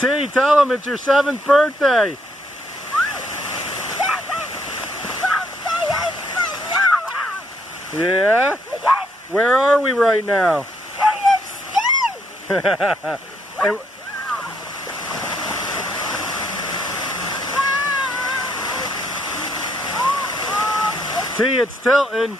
T, tell them it's your 7th birthday. Yeah? Where are we right now? And, T, it's tilting.